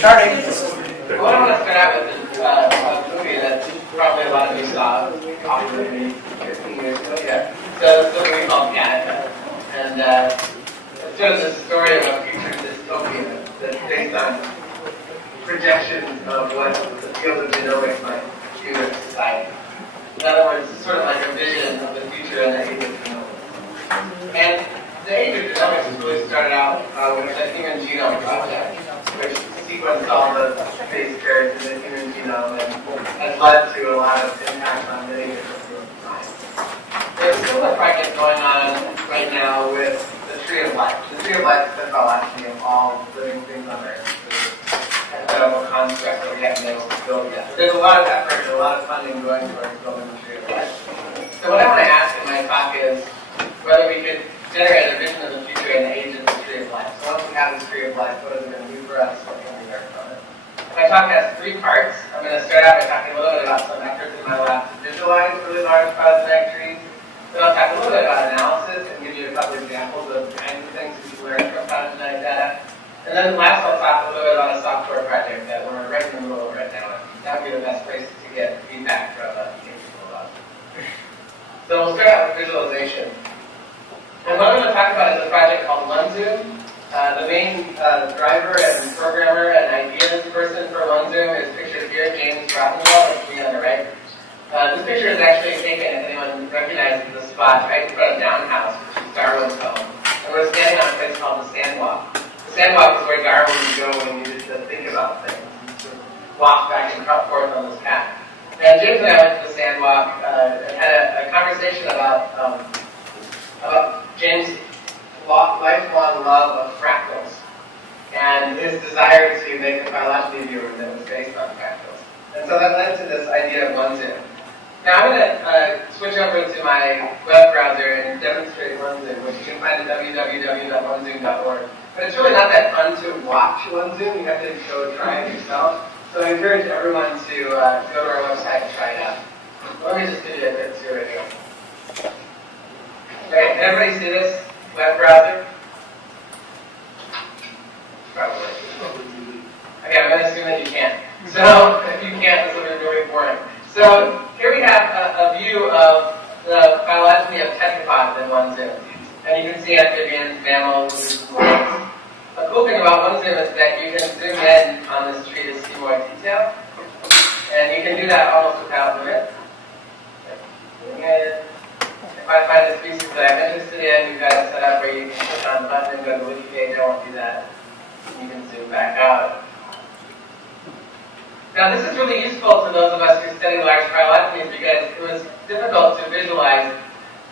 starting. What I want to start out with is a movie that probably a lot of you saw, probably 15 years ago, yeah. So it's a movie called Gattaca. And it shows the story of a future dystopia that's based on projections of what the field of genomics might do in society. In other words, it's sort of like a vision of the future in the age of genomics. And the age of genomics really started out with the Human Genome Project, which sequenced all the base pairs in the human genome and has led to a lot of impact on many different fields of science. There's a similar project going on right now with the Tree of Life. The Tree of Life is the phylogeny of all living things on Earth. And a construct that we haven't been able to build yet. There's a lot of effort and a lot of funding going towards building the Tree of Life. So what I want to ask in my talk is whether we could generate a vision of the future in the age of the Tree of Life. So once we have this Tree of Life, what is it going to do for us? What can we learn from it? My talk has 3 parts. I'm going to start out by talking a little bit about some efforts in my lab to visualize really large phylogenetic trees. Then I'll talk a little bit about analysis and give you a couple examples of the kinds of things we can learn from phylogenetic data. And then last, I'll talk a little bit about a software project that we're right in the middle of right now. That would be the best place to get feedback from people about. So we'll start out with visualization. And what I'm going to talk about is a project called OneZoom. The main driver and programmer and ideas person for OneZoom is pictured here, James Rottenwell, that's me on the right. This picture is actually taken, if anyone recognizes the spot, right in front of Down House, which is Darwin's home. And we're standing on a place called the Sandwalk. The Sandwalk is where Darwin would go when he needed to think about things. He would walk back and forth on this path. And James and I went to the Sandwalk and had a conversation about James' lifelong love of fractals and his desire to make a phylogeny viewer that was based on fractals. And so that led to this idea of OneZoom. Now I'm going to switch over to my web browser and demonstrate OneZoom, which you can find at www.onezoom.org. But it's really not that fun to watch OneZoom. You have to go try it yourself. So I encourage everyone to go to our website and try it out. Let me just give you a quick tour here. Right, can everybody see this web browser? Probably. Okay, I'm going to assume that you can't. So if you can't, this will be really boring. So here we have a view of the phylogeny of tetrapods in OneZoom. And you can see amphibians, mammals, birds. The cool thing about OneZoom is that you can zoom in on this tree to see more detail. And you can do that almost without limit. If I find a species that I'm interested in, we've got it set up where you can click on the button and go to the wiki page. I won't do that. You can zoom back out. Now this is really useful to those of us who study large phylogenies because it was difficult to visualize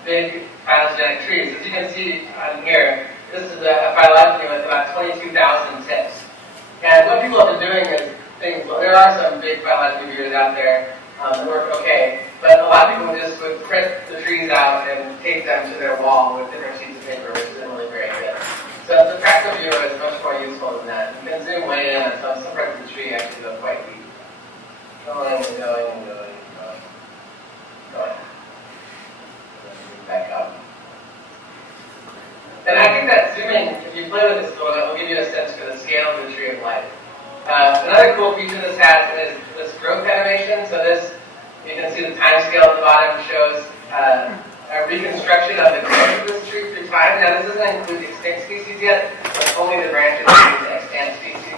big phylogenetic trees. As you can see on here, this is a phylogeny with about 22,000 tips. And what people have been doing is things, well, there are some big phylogeny viewers out there that work okay, but a lot of people just would print the trees out and tape them to their wall with different sheets of paper, which isn't really very good. So the practical viewer is much more useful than that. You can zoom way in on some parts of the tree actually go quite deep. Going and going and going and going. Going. Back up. And I think that zooming, if you play with this a little bit, will give you a sense for the scale of the Tree of Life. Another cool feature this has is this growth animation. So this, you can see the time scale at the bottom shows a reconstruction of the growth of this tree through time. Now this doesn't include extinct species yet, but only the branches of the extant species.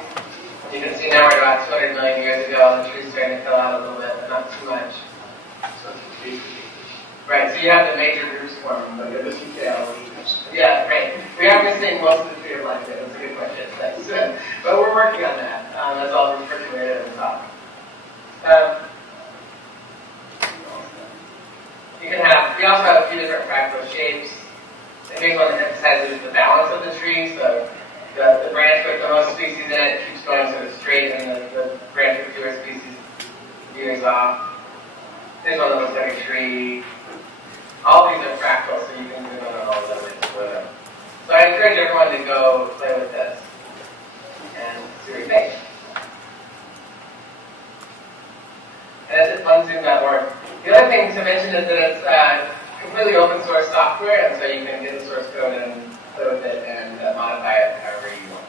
You can see now we're about 200 million years ago, and the tree's starting to fill out a little bit, but not too much. Right, so you have the major groups forming, but the detail. Yeah, right. We are missing most of the Tree of Life. That's a good question. Thanks. But we're working on that. That's all percolated at the top. We also have a few different fractal shapes. The big one that emphasizes the balance of the tree. So the branch with the most species in it keeps going sort of straight, and the branch with fewer species veers off. There's one that looks like a tree. All these are fractal, so you can do them on all of them and split them. So I encourage everyone to go play with this and see what you think. And that's at OneZoom.org. The other thing to mention is that it's completely open source software, and so you can get the source code and play with it and modify it however you want.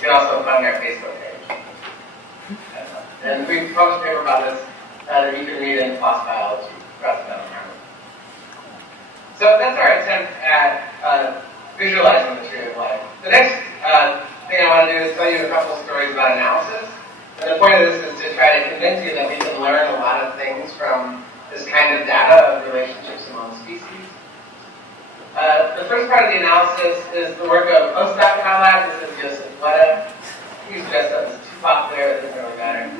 You can also find our Facebook page. And we published a paper about this that you can read in PLOS Biology. So that's our attempt at visualizing the tree of life. The next thing I want to do is tell you a couple of stories about analysis. And the point of this is to try to convince you that we can learn a lot of things from this kind of data of relationships among species. The first part of the analysis is the work of postdoc in my lab. This is Joseph Letta. He's dressed up as Tupac there, it doesn't really matter.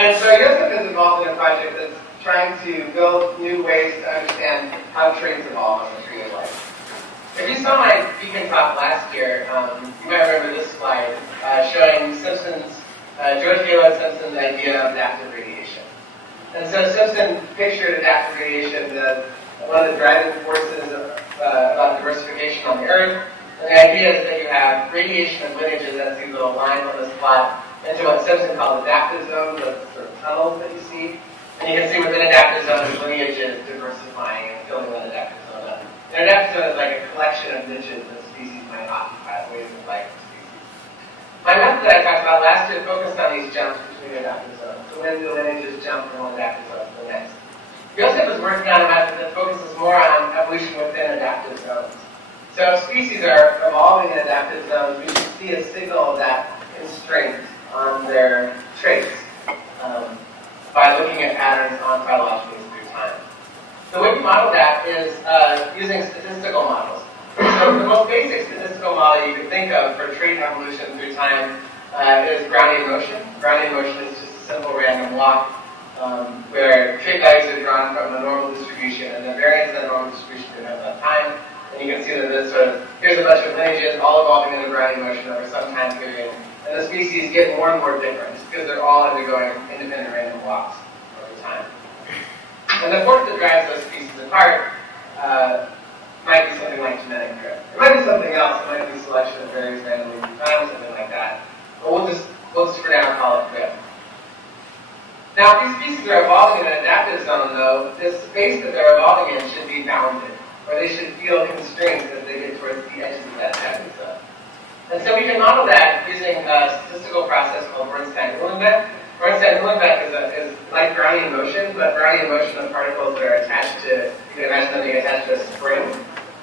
And so Joseph is involved in a project that's trying to build new ways to understand how traits evolve on the tree of life. If you saw my beacon talk last year, you might remember this slide showing George Gaylord Simpson's idea of adaptive radiation. And so Simpson pictured adaptive radiation as one of the driving forces about diversification on the Earth. And the idea is that you have radiation of lineages, as these little lines on this plot, into what Simpson called adaptive zones, the sort of tunnels that you see. And you can see within adaptive zones, lineages diversifying and filling that adaptive zone up. An adaptive zone is like a collection of niches that species might occupy, ways of life of species. My method that I talked about last year focused on these jumps between adaptive zones. So when the lineages jump from one adaptive zone to the next. Joseph is working on a method that focuses more on evolution within adaptive zones. So if species are evolving in adaptive zones, we should see a signal of that constraint on their traits by looking at patterns on phylogenies through time. The way we model that is using statistical models. So the most basic statistical model you could think of for trait evolution through time is Brownian Motion. Brownian Motion is just a simple random walk where trait values are drawn from a normal distribution, and the variance of that normal distribution depends on time. And you can see that this sort of, here's a bunch of lineages all evolving in a Brownian motion over some time period. And the species get more and more different because they're all undergoing independent random walks over time. And the force that drives those species apart might be something like genetic drift. It might be something else. It might be selection of various randomly through time, something like that. But we'll just for now call it drift. Now, if these species are evolving in an adaptive zone, though, this space that they're evolving in should be bounded, or they should feel constraints as they get towards the edges of that adaptive zone. And so we can model that using a statistical process called Ornstein-Uhlenbeck. Ornstein-Uhlenbeck is like Brownian motion, but Brownian motion of particles that are attached to, you can imagine them being attached to a spring.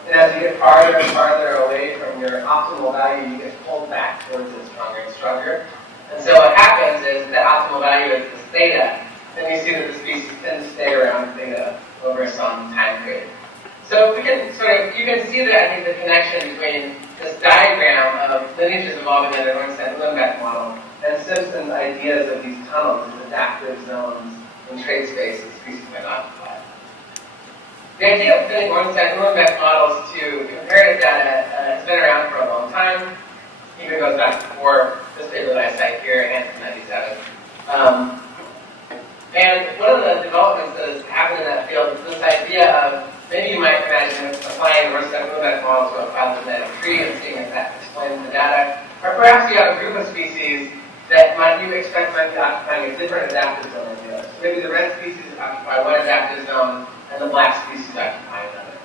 And as you get farther and farther away from your optimal value, you get pulled back towards it stronger and stronger. And so what happens is that optimal value is this theta, and you see that the species tend to stay around theta over some time period. So we can you can see that, I think, the connection between this diagram of lineages evolving in an Ornstein-Uhlenbeck model and Simpson's ideas of these tunnels and adaptive zones in trait space that species might occupy. The idea of fitting Ornstein-Uhlenbeck models to comparative data has been around for a long time. Even goes back before this paper that I cite here, Hansen 97. And one of the developments that has happened in that field is this idea of, maybe you might imagine applying the Ornstein-Uhlenbeck model to a phylogenetic tree and seeing if that explains the data. Or perhaps you have a group of species that you expect might be occupying a different adaptive zone than the other. So maybe the red species occupy one adaptive zone and the black species occupy another.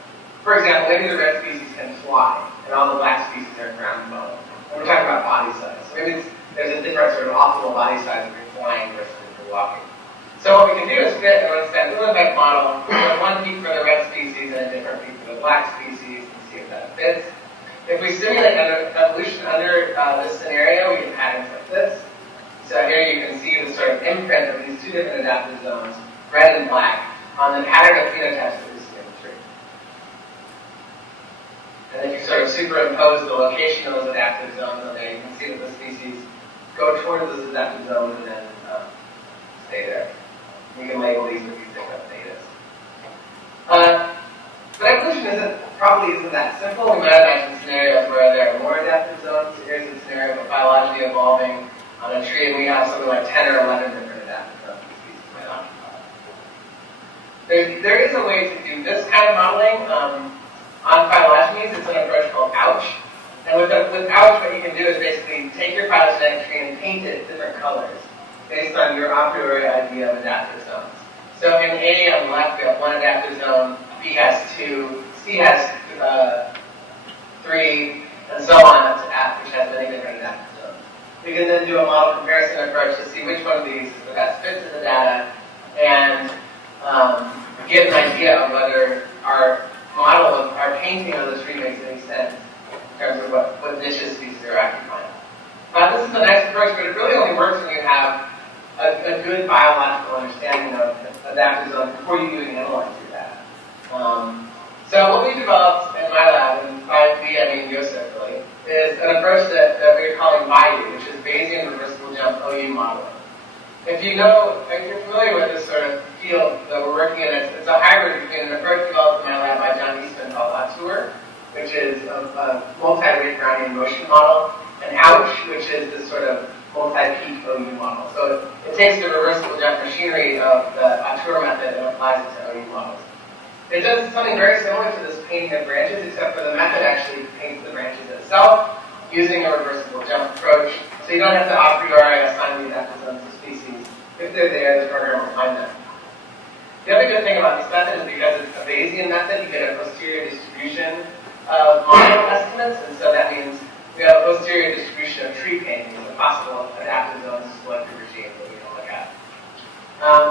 For example, maybe the red species can fly and all the black species are ground bone. We're talking about body size. So maybe there's a different sort of optimal body size if you're flying versus if you're walking. So what we can do is fit an Ornstein-Uhlenbeck model with one peak for the red species and a different peak for the black species and see if that fits. If we simulate evolution under this scenario, we get patterns like this. So here you can see the sort of imprint of these two different adaptive zones, red and black, on the pattern of phenotypes that we see in the tree. And if you sort of superimpose the location of those adaptive zones on there, you can see that the species go towards those adaptive zones and then stay there. You can label these with these different thetas. But evolution probably isn't that simple. We might imagine scenarios where there are more adaptive zones. So here's a scenario of a phylogeny evolving on a tree, and we have something like 10 or 11 different adaptive zones that species might occupy. There is a way to do this kind of modeling on phylogenies. It's an approach called OUCH. And with OUCH, what you can do is basically take your phylogenetic tree and paint it different colors based on your a priori idea of adaptive zones. So in A on the left, we have one adaptive zone, B has 2, C has 3, and so on up to F, which has many different adaptive zones. we can then do a model comparison approach to see which one of these is the best fit to the data, and get an idea of whether our model, our painting of the tree makes any sense in terms of what niches species are occupying. This is the next approach, but it really only works when you have a good biological understanding of adaptive zones before you even analyze your data. So what we developed in my lab, and by we I mean Joseph really, is an approach that we're calling BIDU, which is Bayesian Reversible Jump OU modeling. If you're familiar with this sort of field that we're working in, it's a hybrid between an approach developed in my lab by John Eastman called Auteur, which is a multi-rate Brownian Motion model, and OUCH, which is this sort of multi-peak OU model. So it takes the reversible jump machinery of the Auteur method and applies it to OU models. It does something very similar to this painting of branches, except for the method actually paints the branches itself using a reversible jump approach. So you don't have to a priori assign the adaptive zones to species. If they're there, the program will find them. The other good thing about this method is because it's a Bayesian method, you get a posterior distribution of model estimates, and so that means we have a posterior distribution of tree paintings, the possible adaptive zones selective regimes that we can look at.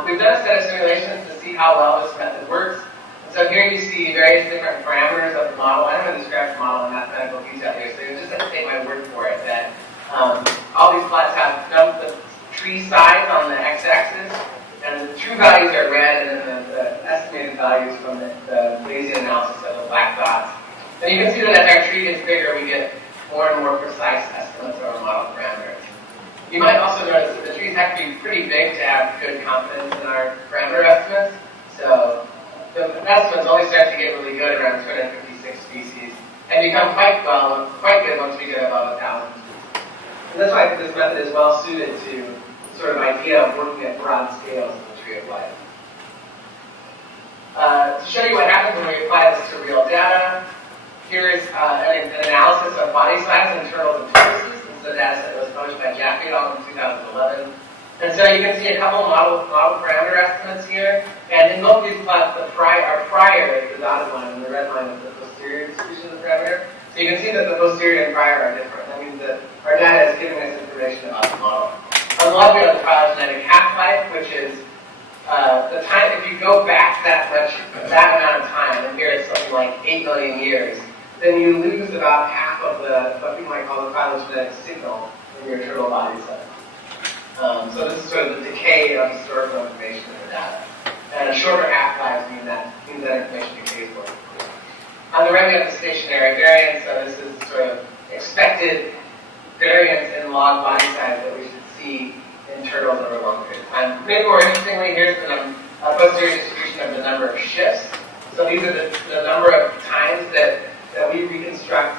We've done a set of simulations to see how well this method works. And so here you see various different parameters of the model. I don't want to describe the model in mathematical detail here, so you just have to take my word for it that all these plots have the tree size on the x-axis, and the true values are red, and then the estimated values from the Bayesian analysis of the black dots. And you can see that as our tree gets bigger, we get more and more precise estimates of our model parameters. You might also notice that the trees have to be pretty big to have good confidence in our parameter estimates. So the estimates only start to get really good around 256 species, and become quite good once we get above 1,000. And that's why I think this method is well suited to the sort of idea of working at broad scales in the tree of life. To show you what happens when we apply this to real data, here's an analysis of body size in turtles and tortoises. This is a data set that was published by Jaffe in 2011. And so you can see a couple model parameter estimates here. And in both these plots, our prior is the dotted line, and the red line is the posterior distribution of the parameter. So you can see that the posterior and prior are different. That means that our data is giving us information about the model. On the left, we have the phylogenetic half-life, which is the time, if you go back that amount of time, and here it's something like 8 million years, then you lose about half of what we might call the phylogenetic signal in your turtle body set. So this is sort of the decay of historical information in the data. And a shorter half-life means that information decays more quickly. On the right, we have the stationary variance, so this is sort of expected variance in log body size that we should see in turtles over a long period of time. Maybe more interestingly, here's the posterior distribution of the number of shifts. So these are the number of times that we reconstruct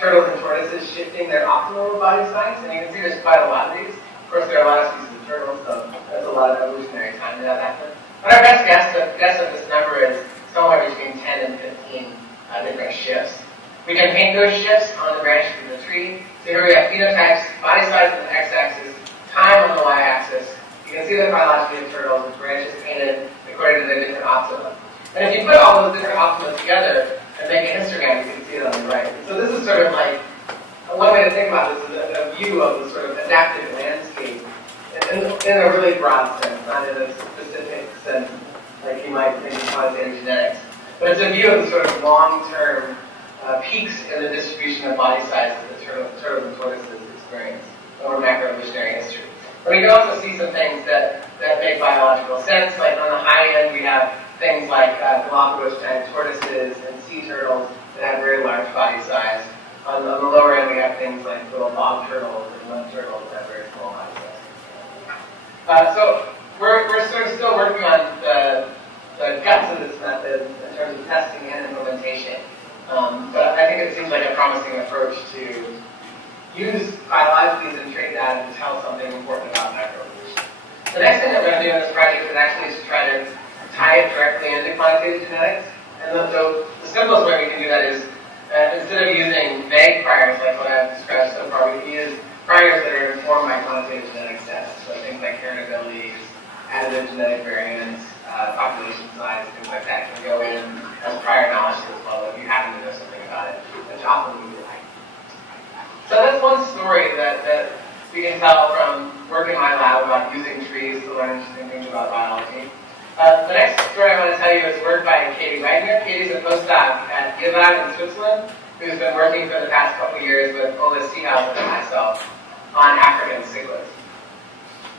turtles and tortoises shifting their optimal body size. And you can see there's quite a lot of these. Of course, there are a lot of species of turtles, so that's a lot of evolutionary time to have happened. But our best guess of this number is somewhere between 10 and 15 different shifts. We can paint those shifts on the branches of the tree. So here we have phenotypes, body size on the x-axis, time on the y-axis. You can see the phylogeny of turtles with branches painted according to their different optima. And if you put all those different optima together and make a histogram, you can see it on the right. So this is sort of like, one way to think about this is a view of the sort of adaptive landscape in a really broad sense, not in a specific sense like you might think in quantitative genetics. But it's a view of the sort of long-term peaks in the distribution of body size that the turtles and tortoises experience over macroevolutionary history. But we can also see some things that make biological sense. Like on the high end, we have things like Galapagos giant tortoises and sea turtles that have very large body size. On the lower end, we have things like little bog turtles and mud turtles that have very small body size. So we're sort of still working on the guts of this method in terms of testing and implementation. But I think it seems like a promising approach to use biologies and trait data to tell something important about macroevolution. The next thing that we're going to do in this project is actually to try to tie it directly into quantitative genetics. And the simplest way we can do that is instead of using vague priors like what I've described so far, we can use priors that are informed by quantitative genetic tests. So things like heritabilities, additive genetic variants, population size, things like that can go in as prior knowledge as well if you happen to know something about it, which often we like. So that's that's one story that we can tell from work in my lab about using trees to learn interesting things about biology. The next story I want to tell you is work by Katie Wagner. Katie's a postdoc at UIdaho in Switzerland, who's been working for the past couple of years with Ola Seehausen and myself on African cichlids.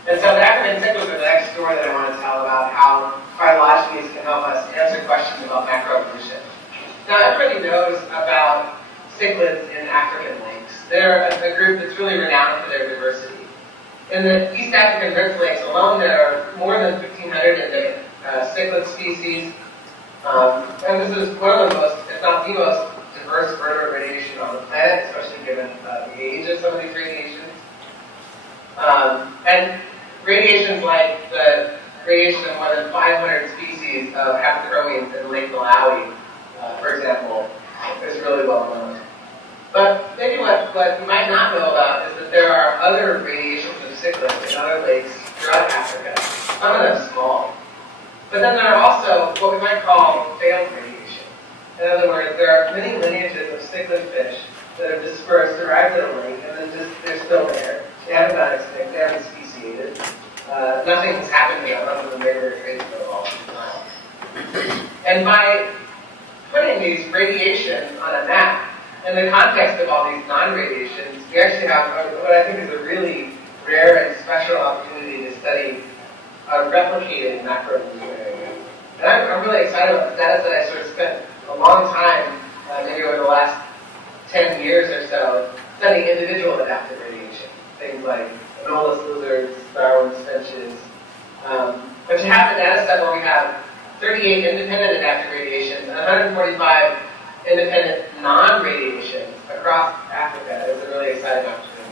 And so the African cichlids are the next story that I want to tell about how phylogenies can help us answer questions about macroevolution. Now, everybody knows about cichlids in African lakes. They're a group that's really renowned for their diversity. In the East African rift lakes alone, there are more than 1,500 endemic cichlid species. And this is one of the most, if not the most, diverse vertebrate radiation on the planet, especially given the age of some of these radiations. And radiations like the radiation of more than 500 species of haplochromians in Lake Malawi, for example, is really well known. But maybe what you might not know about is that there are other radiations of cichlids in other lakes throughout Africa, some of them small. But then there are also what we might call failed radiation. In other words, there are many lineages of cichlid fish that have dispersed, arrived at a lake, and then just they're still there. They haven't gone extinct, they haven't speciated. Nothing has happened to them other than they were created for a long time. And by putting these radiations on a map, in the context of all these non-radiations, we actually have what I think is a really rare and special opportunity to study a replicated macroevolutionary area. And I'm really excited about the data that I sort of spent a long time, maybe over the last 10 years or so, studying individual adaptive radiation. Things like anomalous lizards, Darwin's finches. But to have a data set where we have 38 independent adaptive radiations and 145 independent non-radiations across Africa is a really exciting opportunity.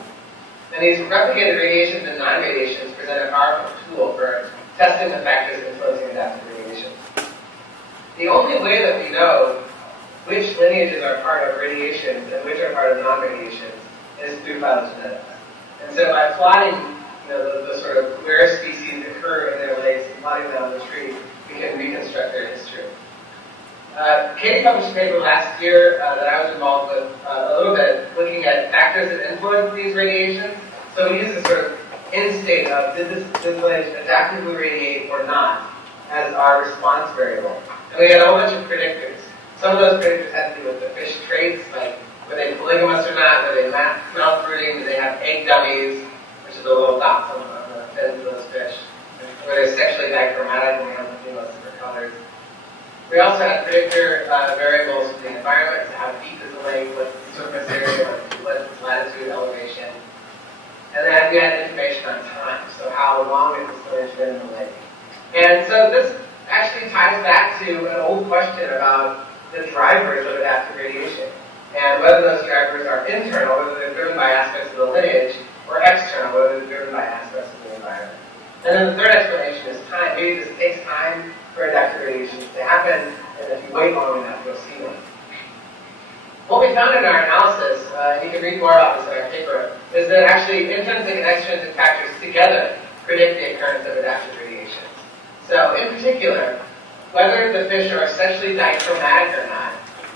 And these replicated radiations and non-radiations present a powerful tool for testing the factors influencing adaptive radiation. The only way that we know which lineages are part of radiations and which are part of non-radiations is through phylogenetics. And so by plotting the sort of where species occur in their lakes and plotting them on the tree, we can reconstruct their history. Katie published a paper last year that I was involved with a little bit, looking at factors that influence these radiations. So we use this sort of end state of did this lineage adaptively radiate or not as our response variable. And we had a whole bunch of predictors. Some of those predictors had to do with the fish traits, like were they polygamous or not, were they mouth brooding, did they have egg dummies, which is the little dots on the fins of those fish, were they sexually dichromatic, and we have the different colors. We also had predictor variables from the environment, so how deep is the lake, what's the surface area, what's its latitude, elevation. And then we had information on time, so how long has the lineage been in the lake. And so this actually ties back to an old question about the drivers of adaptive radiation, and whether those drivers are internal, whether they're driven by aspects of the lineage, or external, whether they're driven by aspects of the environment. And then the third explanation is time. Maybe this takes time for adaptive radiation to happen, and if you wait long enough, you'll see one. What we found in our analysis, and you can read more about this in our paper, is that actually intrinsic and extrinsic factors together predict the occurrence of adaptive radiation. So in particular, whether the fish are sexually dichromatic or not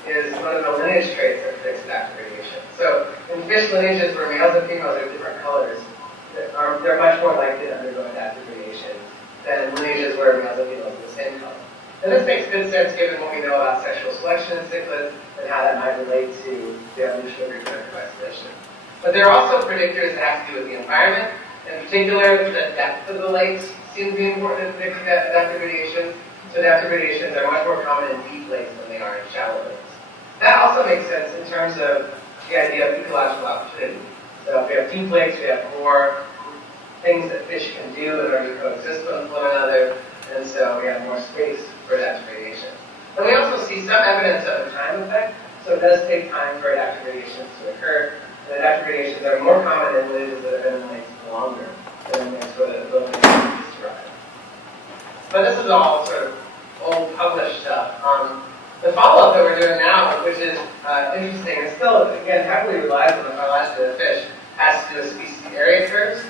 is one of the lineage traits that predicts adaptive radiation. So in fish lineages where males and females are different colors, they're much more likely to undergo adaptive radiation than lineages where males and females are the same color. And this makes good sense given what we know about sexual selection in cichlids and how that might relate to the evolution of reproductive isolation. But there are also predictors that have to do with the environment. In particular, the depth of the lakes seems to be important in predicting adaptive radiation. So adaptive radiations are much more common in deep lakes than they are in shallow lakes. That also makes sense in terms of the idea of ecological opportunity. So if we have deep lakes, we have more things that fish can do in order to coexist with one another, and so we have more space for adaptive radiation. And we also see some evidence of a time effect, so it does take time for adaptive radiations to occur. And adaptive radiations are more common in lineages that have been in lakes longer than in lakes where the lineage is derived. But this is all sort of old published stuff. The follow-up that we're doing now, which is interesting, and still, again, heavily relies on the phylogeny of the fish, has to do with species area curves.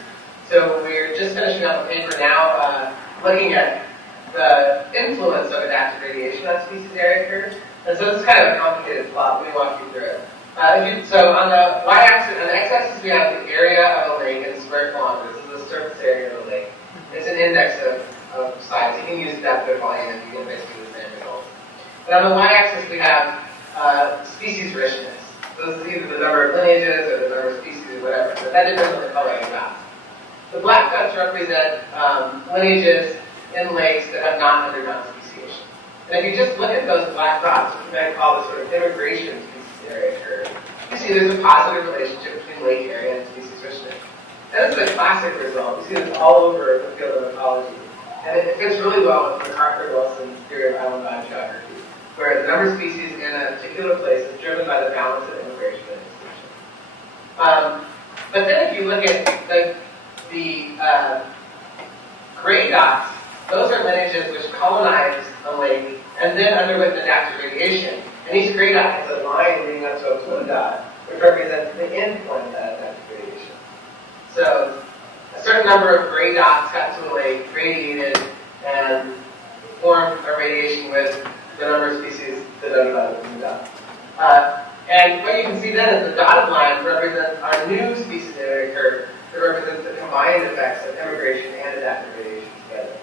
So we're just finishing up a paper now looking at the influence of adaptive radiation on species area curves. And so this is kind of a complicated plot. Let me walk you through it. So on the y-axis, on the x-axis, we have the area of a lake in square kilometers. This is the surface area of the lake. It's an index of size. You can use depth or volume and you get basically the same result. And on the y-axis, we have species richness. So this is either the number of lineages or the number of species or whatever. But that depends on the color of the map. The black dots represent lineages in lakes that have not undergone speciation. And if you just look at those black dots, which we might call the sort of immigration species area curve, you see there's a positive relationship between lake area and species richness. And this is a classic result. You see this all over the field of ecology. And it fits really well with MacArthur-Wilson's theory of island biogeography, where the number of species in a particular place is driven by the balance of immigration and extinction. But then if you look at the gray dots, those are lineages which colonize a lake and then underwent adaptive radiation. And each gray dot has a line leading up to a blue dot, which represents the end point of that adaptive radiation. So a certain number of gray dots got to a lake, radiated, and formed a radiation with the number of species denoted by the blue dot. And what you can see then is the dotted line represents our new species area curve that represents the combined effects of immigration and adaptive radiation together.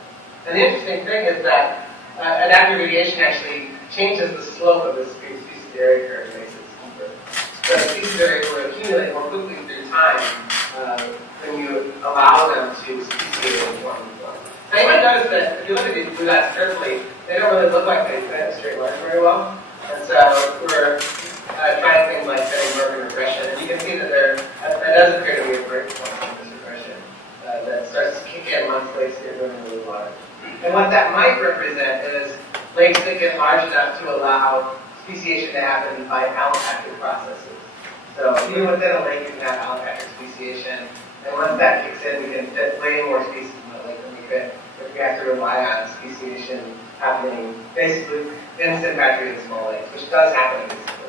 And the interesting thing is that adaptive radiation actually changes the slope of the species area curve and makes it steeper. So the species area will accumulate more quickly through time when you allow them to speciate and form. Now you might notice that if you look at these blue dots carefully, they don't really look like they fit in a straight line very well. And so we're trying things like setting Morgan regression, and you can see that that does appear to be a break point in this regression that starts to kick in once lakes get really, really large. And what that might represent is lakes that get large enough to allow speciation to happen by allopathic processes. So even within a lake, you can have allopathic speciation, and once that kicks in, we can fit way more species in the lake than we could if we have to rely on speciation happening basically in sympatry in small lakes, which does happen in these places.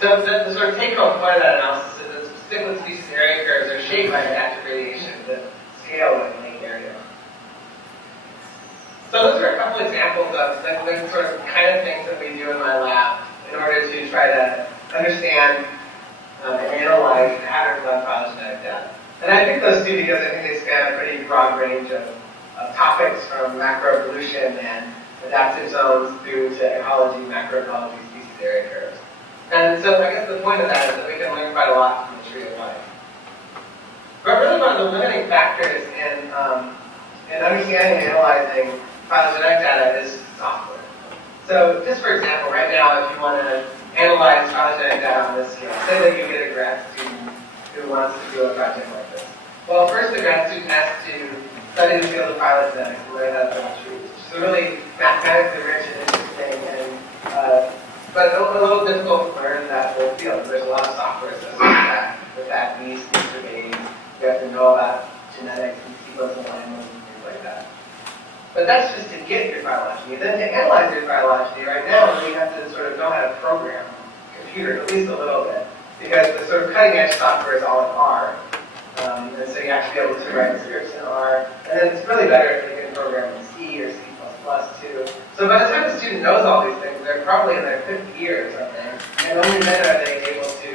So the sort of take-home point of that analysis is that cichlid species area curves are shaped by adaptive radiation that scale in lake area. So those are a couple examples of the sort of kind of things that we do in my lab in order to try to understand and analyze patterns on phylogenetic data. And I picked those two because I think they span a pretty broad range of topics from macroevolution and adaptive zones through to ecology, macroecology, species area curves. And so I guess the point of that is that we can learn quite a lot from the tree of life. But really one of the limiting factors in understanding and analyzing phylogenetic data is software. So just for example, right now if you want to analyze phylogenetic data on this scale, say that you get a grad student who wants to do a project like this. Well, first the grad student has to study the field of phylogenetics and learn how to build trees, which is a really mathematically rich and interesting but a little difficult to learn that whole field. There's a lot of software associated with that. These are names. You have to know about genetics and sequence alignment and things like that. But that's just to get your phylogeny. Then to analyze your phylogeny, right now we have to sort of know how to program computers at least a little bit, because the sort of cutting edge software is all in R. And so you have to be able to write scripts in R. And then it's really better if you can program in C or C++ too. So by the time the student knows all these things, they're probably in their 5th year or something, and only then are they able to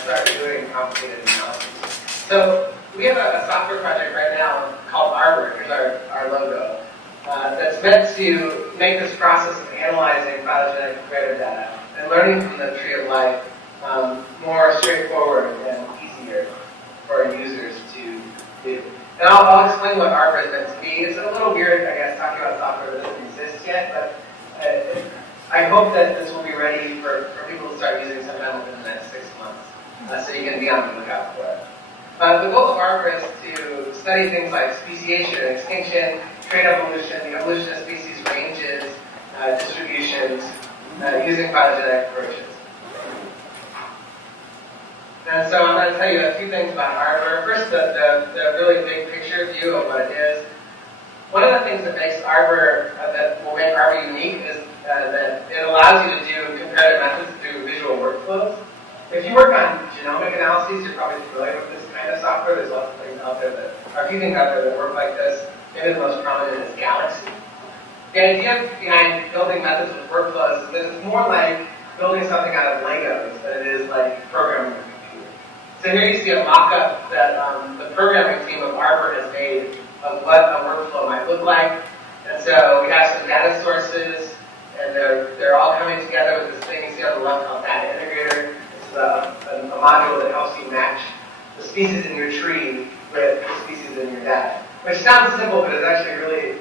start doing complicated analysis. So we have a software project right now called Arbor. Here's our logo. That's meant to make this process of analyzing phylogenetic comparative data and learning from the tree of life more straightforward and easier for our users to do. And I'll explain what Arbor is meant to be. It's a little weird, I guess, talking about software that doesn't exist yet, but I hope that this will be ready for people to start using sometime within the next 6 months, so you can be on the lookout for it. The goal of Arbor is to study things like speciation and extinction, trait evolution, the evolution of species ranges, distributions, using phylogenetic approaches. And so I'm going to tell you a few things about Arbor. First, the really big picture view of what it is. One of the things that makes Arbor, that will make Arbor unique is that it allows you to do comparative methods through visual workflows. If you work on genomic analyses, you're probably familiar with this kind of software. There's lots of things out there a few things out there that work like this. Maybe the most prominent is Galaxy. The idea behind building methods with workflows is that it's more like building something out of Legos than it is like programming a computer. So here you see a mock-up that the programming team of Arbor has made of what a workflow might look like. And so we have some data sources, and they're all coming together with this thing you see on the left called Data Integrator. It's a module that helps you match the species in your tree with the species in your data. Which sounds simple, but it's actually really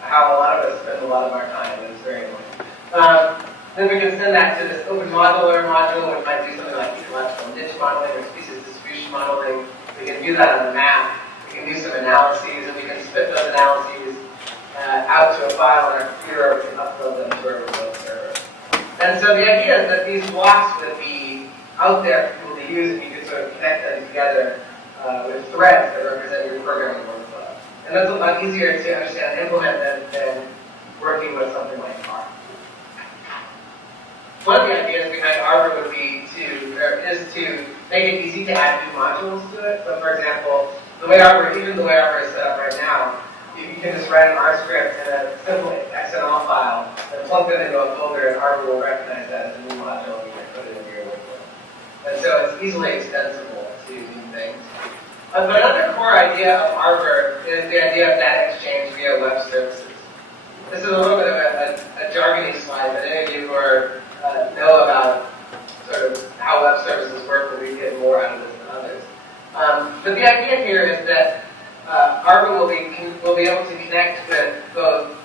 how a lot of us spend a lot of our time, and it's very annoying. Then we can send that to this open modeler module, which might do something like ecological niche modeling or species distribution modeling. We can view that on the map. We can do some analyses, and we can spit those analyses out to a file on our computer, or we can upload them to our remote server. And so the idea is that these blocks would be out there for people to use, and you could sort of connect them together with threads that represent your programming workflow. And that's a lot easier to understand and implement than working with something like R. One of the ideas behind Arbor would be is to make it easy to add new modules to it. So for example, even the way Arbor is set up right now, you can just write an R script in a simple XML file and plug them into a folder, and Arbor will recognize that as a new module and you can put it into your workflow. And so it's easily extensible to new things. But another core idea of Arbor is the idea of data exchange via web services. This is a little bit of a jargony slide that any of you who know about sort of how web services work, and we get more out of this than others. But the idea here is that Arbor will be able to connect with both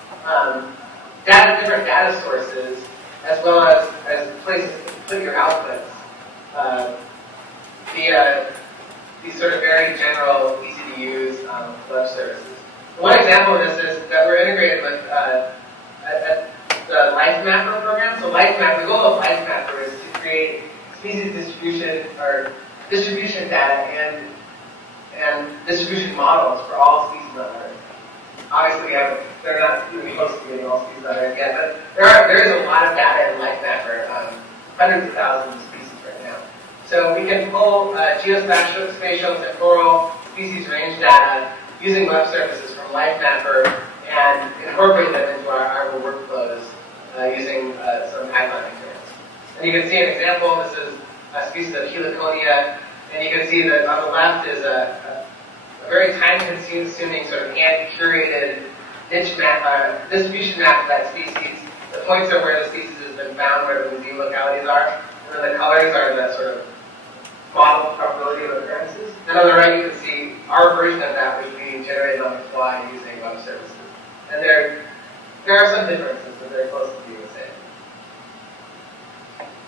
different data sources as well as places to put your outputs via these sort of very general, easy to use web services. One example of this is that we're integrated with the LifeMapper program. So LifeMapper, the goal of LifeMapper is to create species distribution or distribution data and distribution models for all species on Earth. Obviously, they're not even close to getting all species on Earth yet, but there is a lot of data in LifeMapper, hundreds of thousands of species right now. So we can pull geospatial, temporal, species range data using web services from LifeMapper and incorporate them into our Arbor workflows using some Python experience. And you can see an example. This is a species of heliconia, and you can see that on the left is a very time-consuming sort of hand-curated distribution map of that species. The points are where the species has been found, where the museum localities are, and then the colors are the sort of model probability of occurrences. And on the right, you can see our version of that, which we generated on the fly using web services. And there are some differences, but they're close to being the same.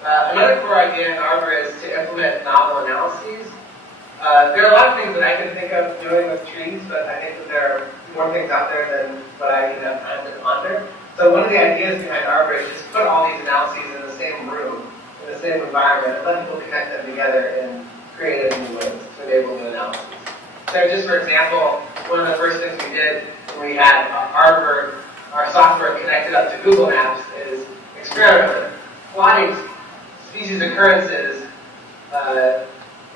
Another core idea in Arbor is to implement novel analyses. There are a lot of things that I can think of doing with trees, but I think that there are more things out there than what I even have time to ponder. So one of the ideas behind Arbor is just put all these analyses in the same room, in the same environment, and let people connect them together in creative new ways to enable new analyses. So just for example, one of the first things we did when we had Arbor, our software connected up to Google Maps, is experiment with plotting species occurrences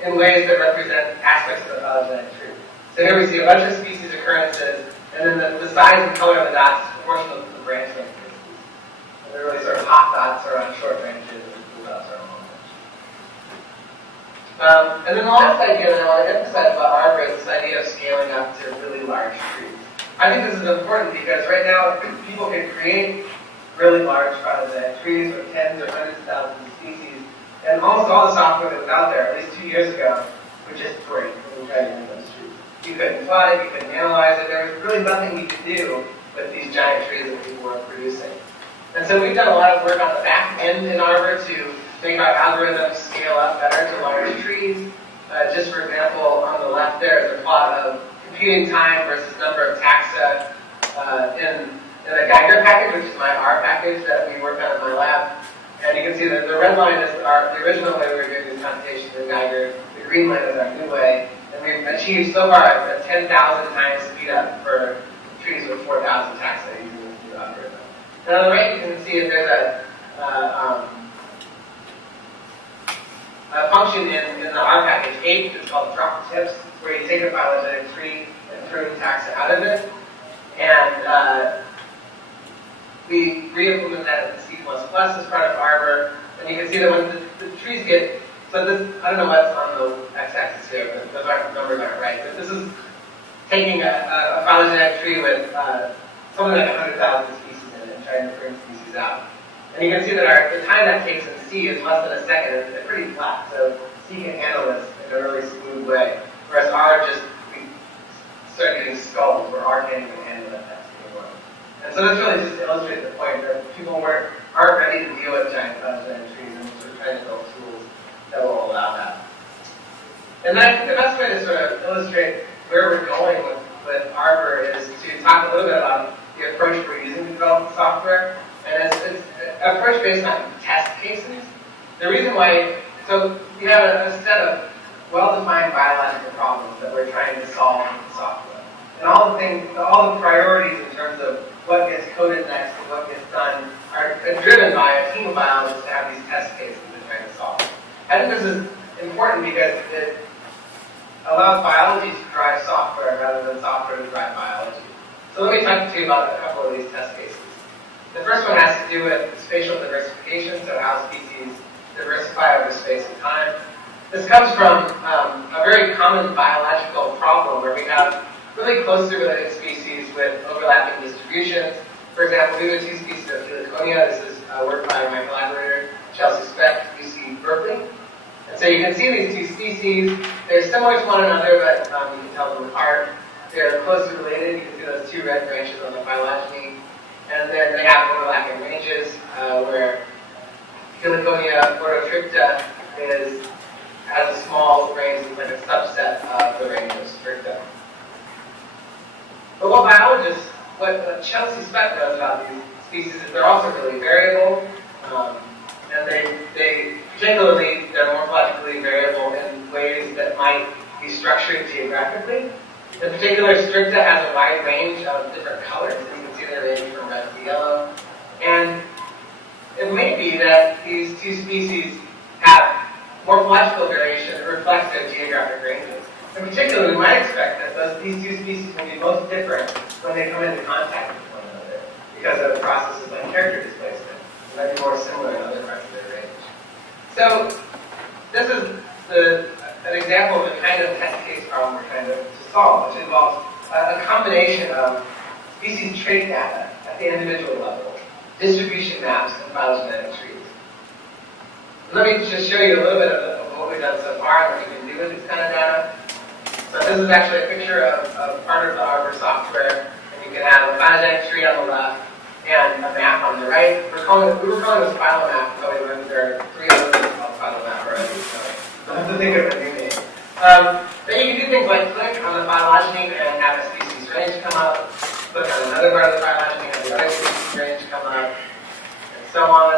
in ways that represent aspects of that tree. So here we see a bunch of species occurrences, and then the size and color of the dots is proportional to the branch length of the species. And they're really sort of hot dots are on short branches, and cool dots are on long branches. And then the last idea that I want to emphasize about Arbor is this idea of scaling up to really large trees. I think this is important because right now people can create really large trees with tens or hundreds of thousands of species, and almost all the software that was out there, at least 2 years ago, would just break when we tried to use those trees. You couldn't plot it, you couldn't analyze it, there was really nothing you could do with these giant trees that people were producing. And so we've done a lot of work on the back end in Arbor to make our algorithms scale up better to large trees. Just for example, on the left there is a plot of computing time versus number of taxa in a Geiger package, which is my R package that we worked on in my lab. And you can see that the red line is the original way we were doing these computations in Geiger. The green line is our new way. And we've achieved so far a 10,000 times speed up for trees with 4,000 taxa using this new algorithm. And on the right, you can see that there's a function in the R package 8 that's called drop tips, where you take a phylogenetic tree and prune taxa out of it. And we re-implement that in C++ as part of Arbor. And you can see that when the trees get, so this, I don't know what's on the x-axis here, but those numbers aren't right. But this is taking a phylogenetic tree with something like 100,000 species in it and trying to bring species out. And you can see that the time that takes in C is less than a second. It's pretty flat, so C can handle this in a really smooth way. Whereas R we start getting skulls where R can't even handle that fast anymore. And so that's really just to illustrate the point that people aren't ready to deal with giant phylogenetic trees, and we're trying to build tools that will allow that. And then I think the best way to sort of illustrate where we're going with Arbor is to talk a little bit about the approach we're using to develop the software. And it's an approach based on test cases. The reason why, so we have a set of well-defined biological problems that we're trying to solve in the software. And all the priorities in terms of what gets coded next and what gets done are driven by a team of biologists to have these test cases they're trying to solve. I think this is important because it allows biology to drive software rather than software to drive biology. So let me talk to you about a couple of these test cases. The first one has to do with spatial diversification, so how species diversify over space and time. This comes from a very common biological problem where we have really closely related species with overlapping distributions. For example, these are two species of Heliconia. This is work by my collaborator, Chelsea Speck, UC Berkeley. And so you can see these two species. They're similar to one another, but you can tell them apart. They're closely related. You can see those two red branches on the phylogeny. And then they have overlapping ranges where Heliconia orthotrichta has a small range, like a subset of the range of stricta. But what Chelsea Speck knows about these species is they're also really variable, and they're morphologically variable in ways that might be structured geographically. In particular, stricta has a wide range of different colors, and you can see they range from red to yellow. And it may be that these two species have morphological variation that reflects their geographic ranges. In particular, we might expect that these two species will be most different when they come into contact with one another because of processes like character displacement. They might be more similar in other parts of their range. So this is an example of the kind of test case problem we're trying to solve, which involves a combination of species trait data at the individual level, distribution maps, and phylogenetic trees. Let me just show you a little bit of what we've done so far and what we can do with this kind of data. So this is actually a picture of part of the Arbor software, and you can have a phylogenetic tree on the left and a map on the right. We were calling this phylomap, so we learned there are 3 other things called phylomap already, so I have to think of a new name. Then you can do things like click on the phylogeny and have a species range come up, click on another part of the phylogeny and have the other species range come up, and so on.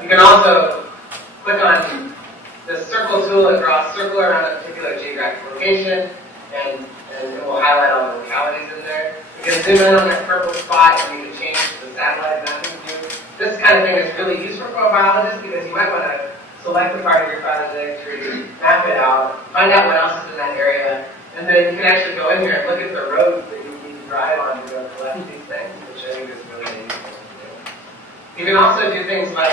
You can also click on the circle tool and draw a circle around a particular geographic location, and it will highlight all the localities in there. You can zoom in on that purple spot and you can change the satellite mapping view. This kind of thing is really useful for a biologist because you might want to select the part of your phylogenetic tree, map it out, find out what else is in that area, and then you can actually go in here and look at the roads that you need to drive on to go collect these things, which I think is really useful to do. You can also do things like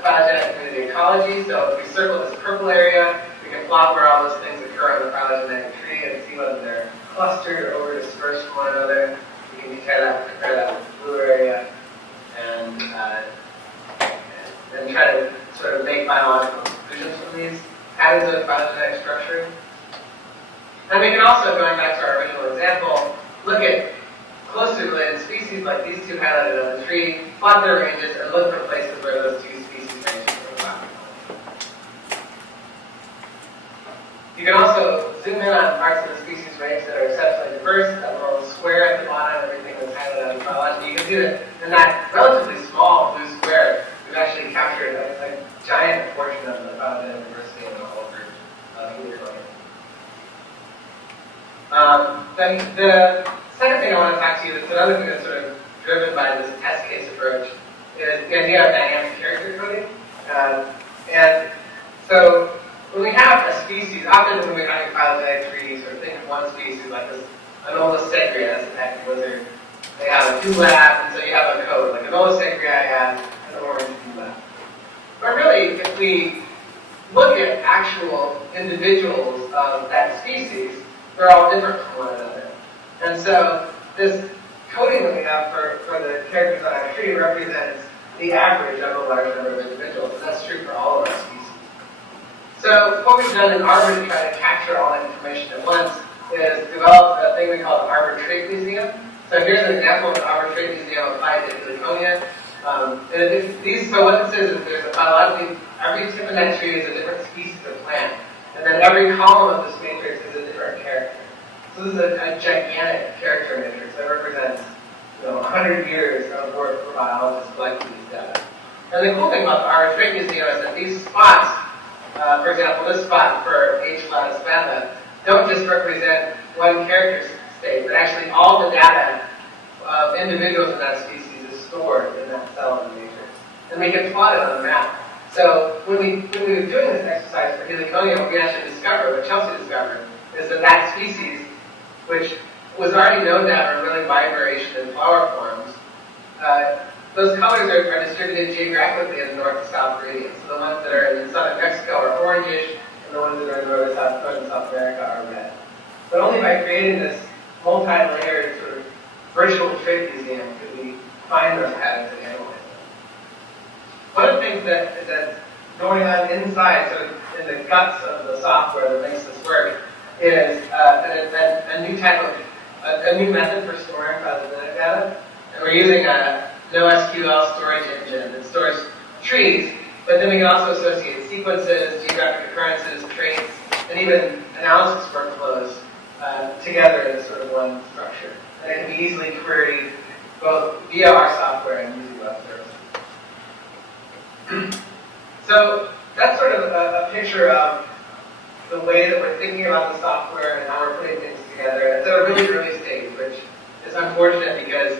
phylogenetic community ecology. So if we circle this purple area, we can plot where all those things occur on the phylogenetic tree and see whether they're clustered or over dispersed from one another. You can compare that with the blue area and try to sort of make biological conclusions from these patterns of phylogenetic structure. And we can also, going back to our original example, look at closely related species like these two highlighted on the tree, plot their ranges, and look for places where those two species ranges overlap. You can also zoom in on parts of the species range that are exceptionally diverse. That little square at the bottom, everything that's highlighted on the phylogeny. You can see that in that relatively small blue square, we've actually captured a giant portion of the phylogenetic diversity in the whole group of Heliconia. Then the second thing I want to talk to you, that's another thing that's sort of driven by this test case approach, is the idea of dynamic character coding. And so when we have a species, often when we're having phylogenetic trees, or think of one species like this, Anola sacria, that's a heck lizard. They have a 2 lab, and so you have a code, like Anola sacria has an orange 2 lab. But really, if we look at actual individuals of that species, they're all different from one another. And so this coding that we have for the characters on our tree represents the average of a large number of individuals, and that's true for all of our species. So what we've done in Arbor to try to capture all that information at once is develop a thing we call the Arbor Trait Museum. So here's an example of an Arbor Trait Museum applied to heliconia. So what this is there's a biologically, every tip in that tree is a different species of plant. And then every column of this matrix is a different character. So this is a gigantic character matrix that represents 100 years of work for biologists collecting these data. And the cool thing about the Arbor Trait Museum is that these spots, for example, this spot for H. lattispatha, don't just represent one character state, but actually all the data of individuals in that species is stored in that cell in the matrix. And we can plot it on a map. So when we were doing this exercise for heliconia, what we actually discovered, what Chelsea discovered, is that that species, which was already known to have a really wide variation in flower forms, those colors are distributed geographically in north to south gradients. So the ones that are in southern Mexico are orangish, and the ones that are in northern South America are red. But only by creating this multi-layered sort of virtual trait museum could we find those patterns and analyze them. One of the things that's going on inside, sort of in the guts of the software that makes this work, is a new type of, a new method for storing phylogenetic data. And we're using a NoSQL storage engine that stores trees, but then we can also associate sequences, geographic occurrences, traits, and even analysis workflows together in sort of one structure. And it can be easily queried both via our software and using web services. So that's sort of a picture of the way that we're thinking about the software and how we're putting things together. It's at a really early stage, which is unfortunate because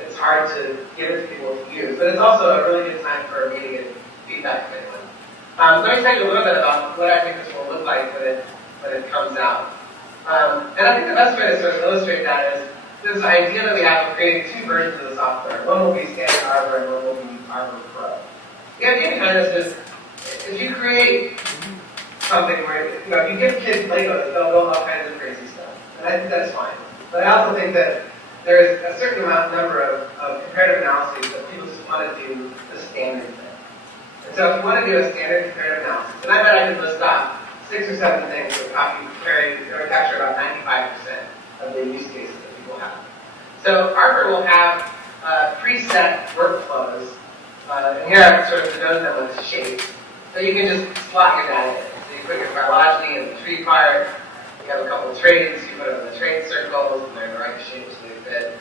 it's hard to give it to people to use. But it's also a really good time for me to get feedback from anyone. Let me tell you a little bit about what I think this will look like when it comes out. And I think the best way to sort of illustrate that is this idea that we have of creating two versions of the software. One will be standard Arbor and one will be Arbor Pro. The idea behind this is if you create something where, if you give kids Legos, they'll build all kinds of crazy stuff. And I think that's fine. But I also think that there is a certain number of comparative analyses that people just want to do the standard thing. And so if you want to do a standard comparative analysis, and I bet I could list off 6 or 7 things that capture about 95% of the use cases that people have. So Arbor will have preset workflows, and here I've sort of denoted them with shapes. So you can just slot your data in. So you put your phylogeny in the tree part, you have a couple of traits, you put them in the trait circles, and they're in the right shape so they fit.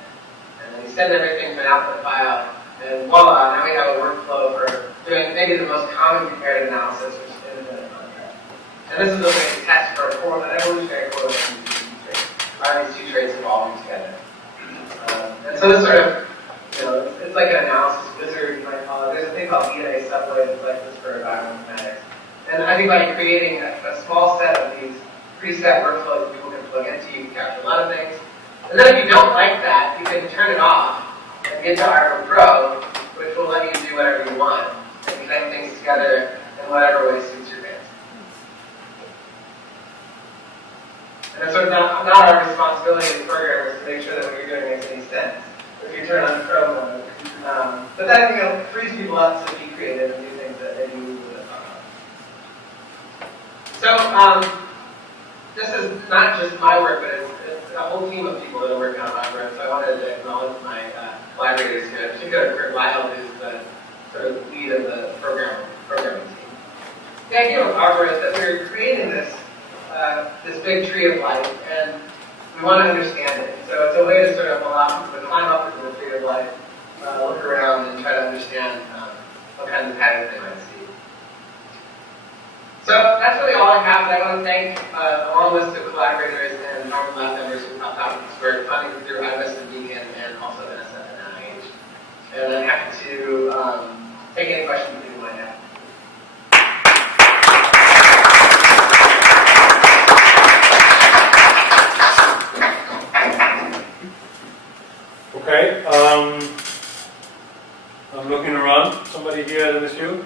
And then you send everything to an output file, and voila, now we have a workflow for doing maybe the most common comparative analysis, which is independent contrast. And this is a way to test for an evolutionary correlation between these traits. Are these two traits evolving together? And so this sort of, it's like an analysis wizard, you might call it. There's a thing called DNA subway that's like this for bioinformatics. And I think by creating a small set of these preset workflows people can plug into, you can capture a lot of things. And then if you don't like that, you can turn it off and get to Arbor Pro, which will let you do whatever you want and connect things together in whatever way suits your fancy. And it's sort of not our responsibility as programmers to make sure that what you're doing makes any sense if you turn on Pro mode. But that frees people up to be creative and do things that they do with it. So this is not just my work, but it's a whole team of people that are working on Arbor. So I wanted to acknowledge my collaborators here, in particular Kurt Lyle, who's the sort of lead of the programming team. The idea of Arbor is that we're creating this big tree of life, and we want to understand it. So it's a way to sort of allow people to climb up into the tree of life, look around, and try to understand what kinds of patterns they might see. So that's really all I have. I want to thank a long list of collaborators and Harmon lab members who helped out with this work, funding through IBES and Beacon, and also NSF and NIH. And I'm happy to take any questions that you might have. Okay, I'm looking around. Somebody here other this too?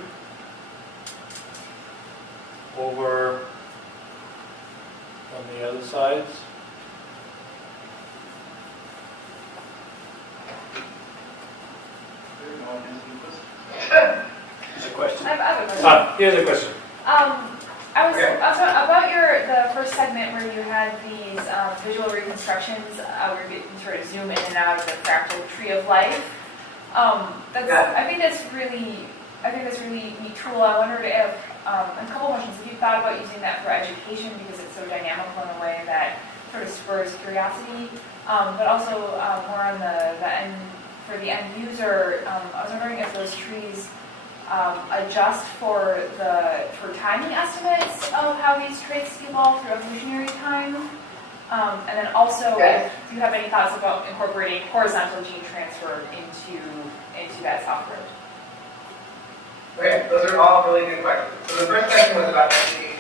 Over on the other sides. Here's a question. I have a question. Here's a question. I was about the first segment where you had these visual reconstructions where you can sort of zoom in and out of the fractal tree of life. I think that's really neat tool. I wondered if a couple questions. If you thought about using that for education because it's so dynamical in a way that sort of spurs curiosity, but also more on the end for the end user. I was wondering if those trees adjust for timing estimates of how these traits evolve through evolutionary time, and then also if you have any thoughts about incorporating horizontal gene transfer into that software. Okay, those are all really good questions. So the first question was about education.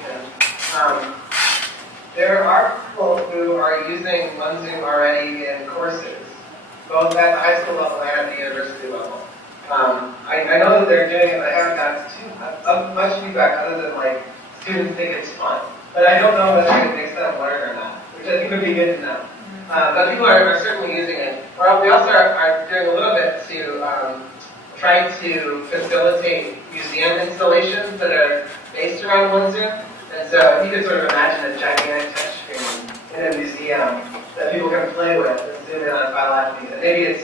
There are people who are using OneZoom already in courses, both at the high school level and at the university level. I know that they're doing it, but I haven't gotten much feedback other than like students think it's fun. But I don't know whether it makes them learn or not, which I think would be good to know. But people are certainly using it. We also are doing a little bit to try to facilitate museum installations that are based around OneZoom. And so you could sort of imagine a gigantic touchscreen in a museum that people can play with and zoom in on phylogenies. And maybe it's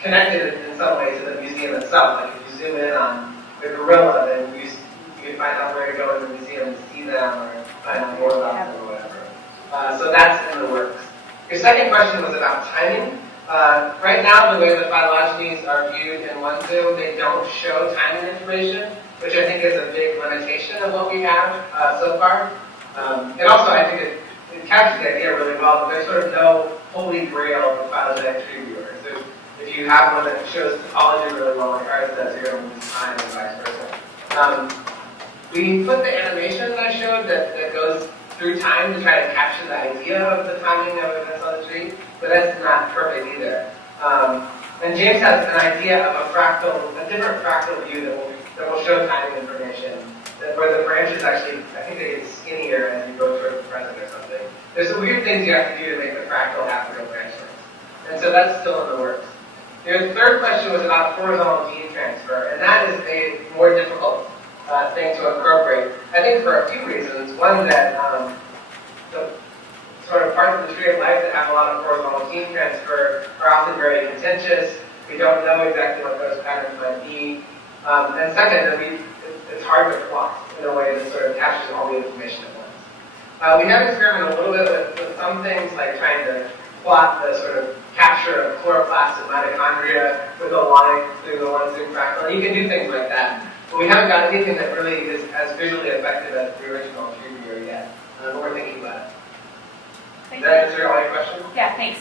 connected in some way to the museum itself. Like if you zoom in on the gorilla, then you can find out where to go in the museum and see them or find out more about them or whatever. So that's in the works. Your second question was about timing. Right now, the way the phylogenies are viewed in OneZoom, they don't show timing information, which I think is a big limitation of what we have so far. And also, I think it captures the idea really well, but there's sort of no holy grail of phylogenetic tree viewers. If you have one that shows topology really well, like ours does, you're going to lose time and vice versa. We put the animation that I showed that goes through time to try to capture the idea of the timing of events on the tree, but that's not perfect either. And James has an idea of a different fractal view that will show timing information, where the branches actually, I think they get skinnier as you go towards the present or something. There's some weird things you have to do to make the fractal have real branch lengths. And so that's still in the works. Your third question was about horizontal gene transfer, and that is a more difficult thing to incorporate. I think for a few reasons. One, that the sort of parts of the tree of life that have a lot of horizontal gene transfer are often very contentious. We don't know exactly what those patterns might be. And second, that it's hard to plot in a way that sort of captures all the information at once. We have experimented a little bit with some things, like trying to plot the sort of capture of chloroplasts and mitochondria with a line through the OneZoom fractal. And you can do things like that. But we haven't got anything that really is as visually effective as the original tree viewer yet. But we're thinking about it. Did that answer all your questions? Yeah, thanks.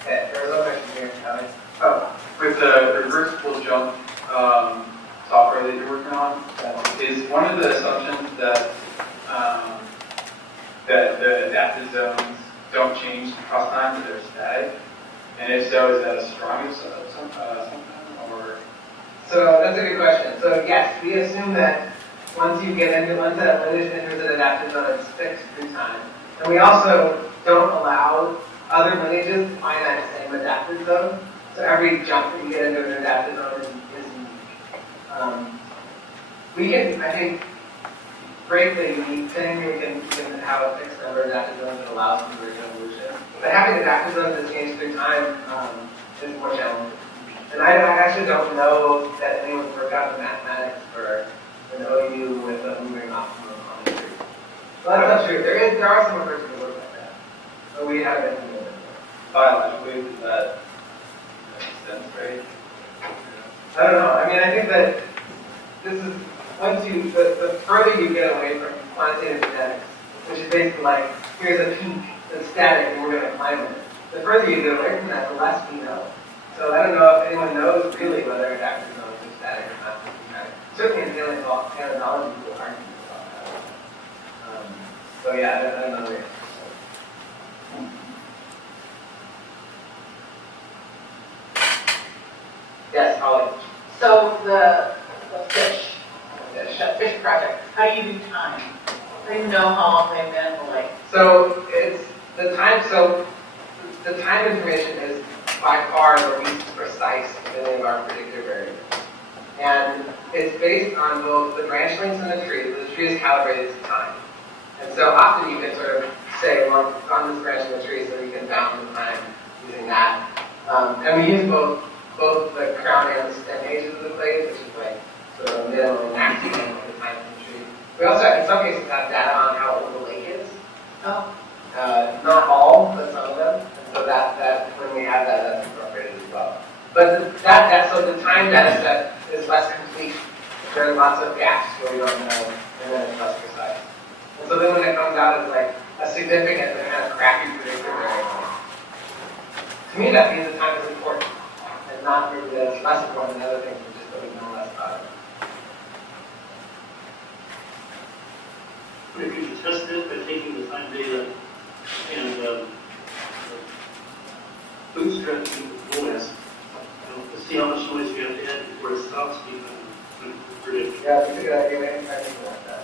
Okay, there was a question here, Alex. Oh, with the reversible jump software that you're working on, is one of the assumptions that that the adapted zones don't change across time, that they're static? And if so, is that a strong assumption, or? So that's a good question. So yes, we assume that once that lineage enters an adapted zone, it's fixed through time. And we also don't allow other lineages to find that same adapted zone. So every jump that you get into an adapted zone is unique. We can, I think, break the unique thing. We can have a fixed number of adapted zones that allows for evolution. But having adapted zones that change through time is more challenging. And I actually don't know that anyone's worked out the mathematics for an OU with a moving optimum on the tree. So that's not true. There are some approaches that work like that, but we haven't been doing it. Biologically, does that make sense, right? I don't know. I mean, I think that this is, the further you get away from quantitative genetics, which is basically like, here's a peak that's static and we're going to climb it. The further you get away from that, the less we know. So I don't know if anyone knows really whether adaptive zones are static or not. Certainly in paleontology, people argue about that. So yeah, I don't know. Yes, Holly. How do you do time? How do you know how long they've been awake? So it's the time. So the time information is by far the least precise of any of our predictor variables, and it's based on both the branch lengths in the tree. The tree is calibrated to time, and so often you can sort of say, well, it's on this branch in the tree, so you can bound the time using that. And we use both the crown ends and edges of the blade, which is like sort of a minimum and maximum of the time of the tree. We also, in some cases, have data on how old the lake is. Oh. Not all, but some of them. And so that when we have that, that's incorporated as well. But so the time data set is less complete. There are lots of gaps where we don't know, and then it's less precise. And so then when it comes out as like a significant but kind of crappy predictor variable, to me that means the time is important, and not maybe that it's less important than other things, but just that we know less about it. If you test it by taking the time data and bootstrapping the OS, to see how much noise you have to add before it stops being predicted. Yeah, that's a good idea. Maybe I think about that.